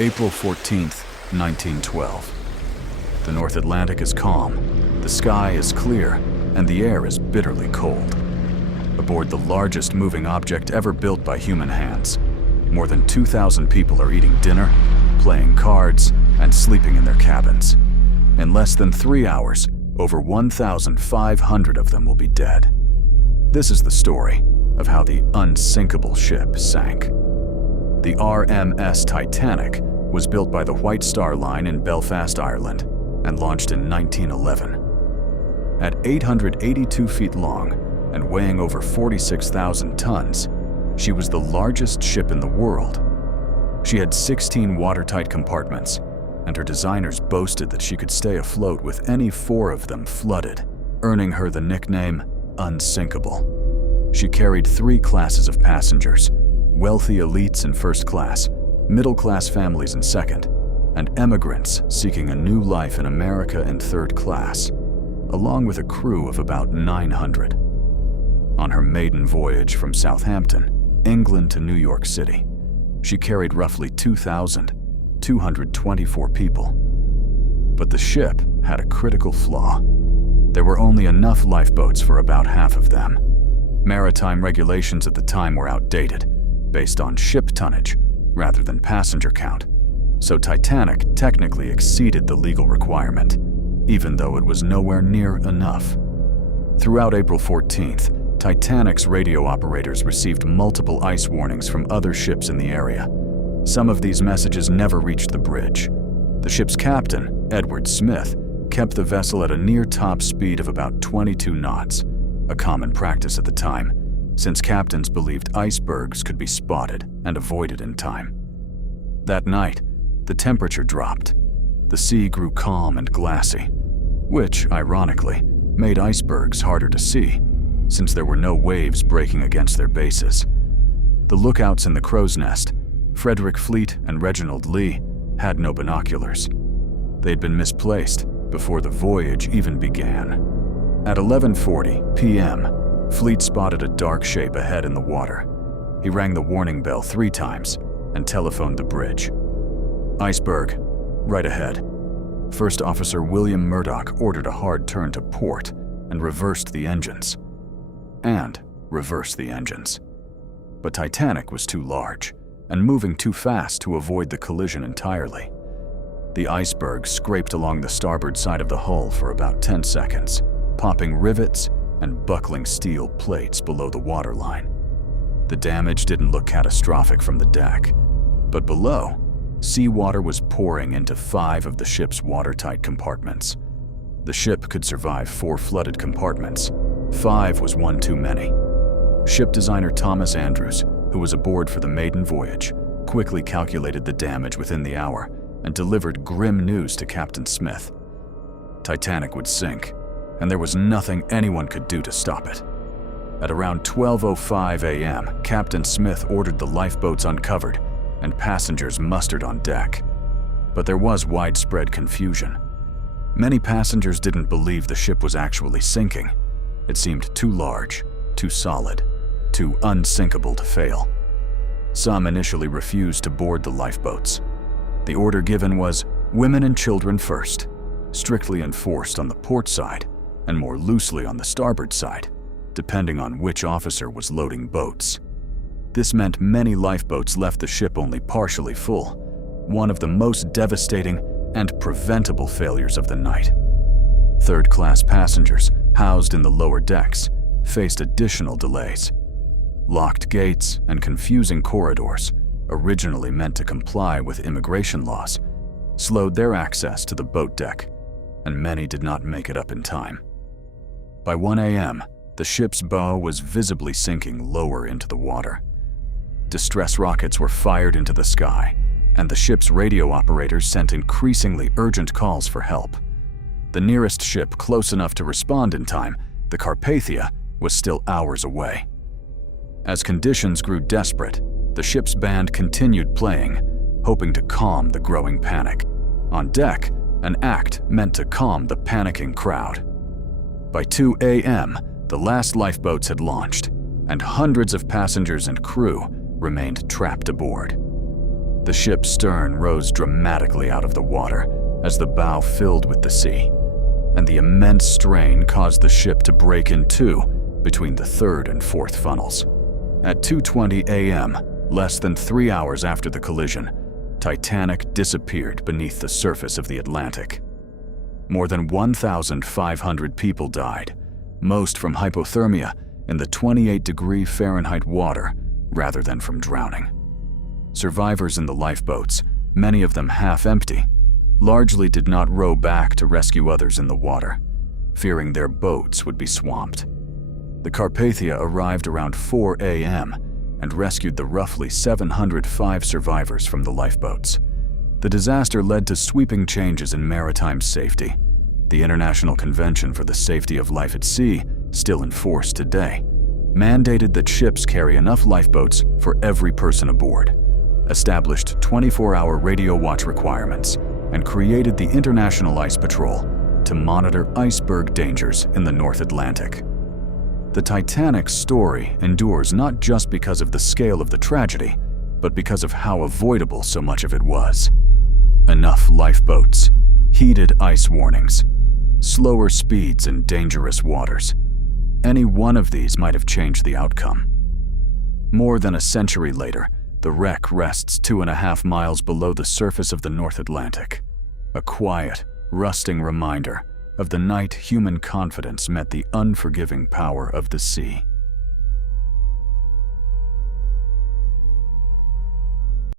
April 14th, 1912. The North Atlantic is calm, the sky is clear, and the air is bitterly cold. Aboard the largest moving object ever built by human hands, more than 2,000 people are eating dinner, playing cards, and sleeping in their cabins. In less than 3 hours, over 1,500 of them will be dead. This is the story of how the unsinkable ship sank. The RMS Titanic was built by the White Star Line in Belfast, Ireland, and launched in 1911. At 882 feet long and weighing over 46,000 tons, she was the largest ship in the world. She had 16 watertight compartments, and her designers boasted that she could stay afloat with any 4 of them flooded, earning her the nickname Unsinkable. She carried 3 classes of passengers: wealthy elites in first class, middle-class families in second, and emigrants seeking a new life in America in third class, along with a crew of about 900. On her maiden voyage from Southampton, England to New York City, she carried roughly 2,224 people. But the ship had a critical flaw. There were only enough lifeboats for about half of them. Maritime regulations at the time were outdated, based on ship tonnage rather than passenger count, so Titanic technically exceeded the legal requirement, even though it was nowhere near enough. Throughout April 14th, Titanic's radio operators received multiple ice warnings from other ships in the area. Some of these messages never reached the bridge. The ship's captain, Edward Smith, kept the vessel at a near top speed of about 22 knots, a common practice at the time, since captains believed icebergs could be spotted and avoided in time. That night, the temperature dropped. The sea grew calm and glassy, which, ironically, made icebergs harder to see, since there were no waves breaking against their bases. The lookouts in the crow's nest, Frederick Fleet and Reginald Lee, had no binoculars. They'd been misplaced before the voyage even began. At 11:40 p.m., Fleet spotted a dark shape ahead in the water. He rang the warning bell 3 times and telephoned the bridge. "Iceberg, right ahead." First Officer William Murdoch ordered a hard turn to port and reversed the engines. But Titanic was too large and moving too fast to avoid the collision entirely. The iceberg scraped along the starboard side of the hull for about 10 seconds, popping rivets and buckling steel plates below the waterline. The damage didn't look catastrophic from the deck, but below, seawater was pouring into 5 of the ship's watertight compartments. The ship could survive 4 flooded compartments. 5 was one too many. Ship designer Thomas Andrews, who was aboard for the maiden voyage, quickly calculated the damage within the hour and delivered grim news to Captain Smith. Titanic would sink, and there was nothing anyone could do to stop it. At around 12:05 a.m., Captain Smith ordered the lifeboats uncovered and passengers mustered on deck. But there was widespread confusion. Many passengers didn't believe the ship was actually sinking. It seemed too large, too solid, too unsinkable to fail. Some initially refused to board the lifeboats. The order given was women and children first, strictly enforced on the port side and more loosely on the starboard side, depending on which officer was loading boats. This meant many lifeboats left the ship only partially full, one of the most devastating and preventable failures of the night. Third-class passengers housed in the lower decks faced additional delays. Locked gates and confusing corridors, originally meant to comply with immigration laws, slowed their access to the boat deck, and many did not make it up in time. By 1 a.m., the ship's bow was visibly sinking lower into the water. Distress rockets were fired into the sky, and the ship's radio operators sent increasingly urgent calls for help. The nearest ship close enough to respond in time, the Carpathia, was still hours away. As conditions grew desperate, the ship's band continued playing, hoping to calm the growing panic. On deck, an act meant to calm the panicking crowd. By 2 a.m., the last lifeboats had launched, and hundreds of passengers and crew remained trapped aboard. The ship's stern rose dramatically out of the water as the bow filled with the sea, and the immense strain caused the ship to break in two between the third and fourth funnels. At 2:20 a.m., less than 3 hours after the collision, Titanic disappeared beneath the surface of the Atlantic. More than 1,500 people died, most from hypothermia in the 28-degree Fahrenheit water rather than from drowning. Survivors in the lifeboats, many of them half empty, largely did not row back to rescue others in the water, fearing their boats would be swamped. The Carpathia arrived around 4 a.m. and rescued the roughly 705 survivors from the lifeboats. The disaster led to sweeping changes in maritime safety. The International Convention for the Safety of Life at Sea, still in force today, mandated that ships carry enough lifeboats for every person aboard, established 24-hour radio watch requirements, and created the International Ice Patrol to monitor iceberg dangers in the North Atlantic. The Titanic's story endures not just because of the scale of the tragedy, but because of how avoidable so much of it was. Enough lifeboats, heated ice warnings, slower speeds in dangerous waters. Any one of these might have changed the outcome. More than a century later, the wreck rests 2.5 miles below the surface of the North Atlantic, a quiet, rusting reminder of the night human confidence met the unforgiving power of the sea.